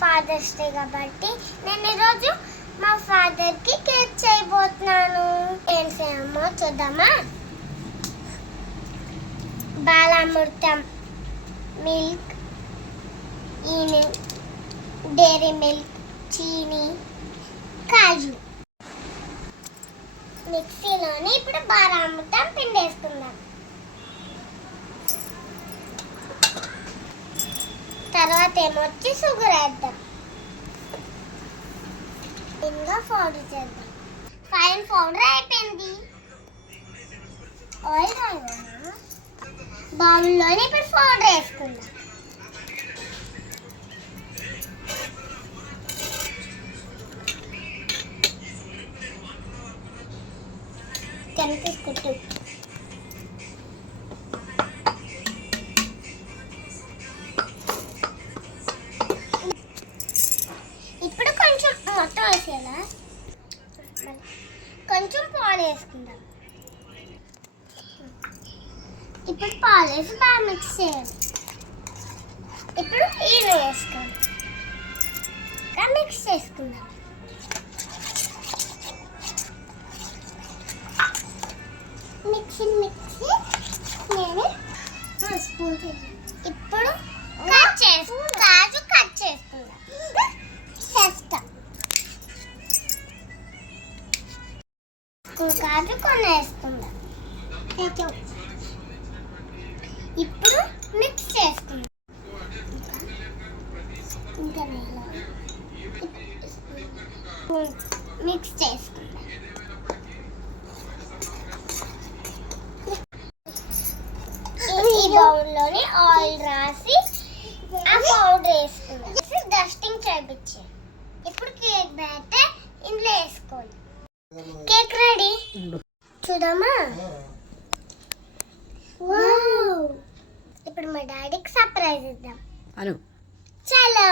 Fathers day కాబట్టి నేను ఈరోజు మా ఫాదర్కి కేక్ చేయబోతున్నాను. ఏం చేయమో చూద్దామా? బాలామృతం, మిల్క్, డైరీ మిల్క్, చీనీ, కాజు. మిక్సీలోని ఇప్పుడు బాలామృతం పిండి వేసుకుందాం. తర్వాత ఏమొచ్చి షుగర్ వేద్దాం. ఇంకా పౌడర్ చేద్దాం. ఫైన్ పౌడర్ అయిపోయింది. ఆయిల్ అయిపోయినా బౌల్లోని ఇప్పుడు పౌడర్ వేసుకుందాం. కనిపిస్తుంది. ఇప్పుడు కొంచెం మొత్తం వేసేలా కొంచెం పాలు వేసుకుందాం. ఇప్పుడు పాలు వేసి బాగా మిక్స్ చేయాలి. ఇప్పుడు ఈను వేసుకోవాలి. మిక్స్ చేసుకుందాం. మిక్సీ నేను స్పూన్ ఇప్పుడు కాజు కట్ చేసుకుందాం. కాజు కొన్ని వేసుకుందాం. ఇప్పుడు మిక్స్ చేసుకుందాం. ఇంకా మిక్స్ చేసుకుందాం. ఈ బౌల్లోని ఆయిల్ రాసి ఆ పౌడర్ వేసుకుందాం. డస్టింగ్ చేయించి ఇప్పుడు కేక్ బ్యాటర్ ఇందులో వేసుకోవాలి. Cake ready. చూద్దామా? ఇప్పుడు మా డాడీకి సర్ప్రైజ్ ఇద్దాం. చలో.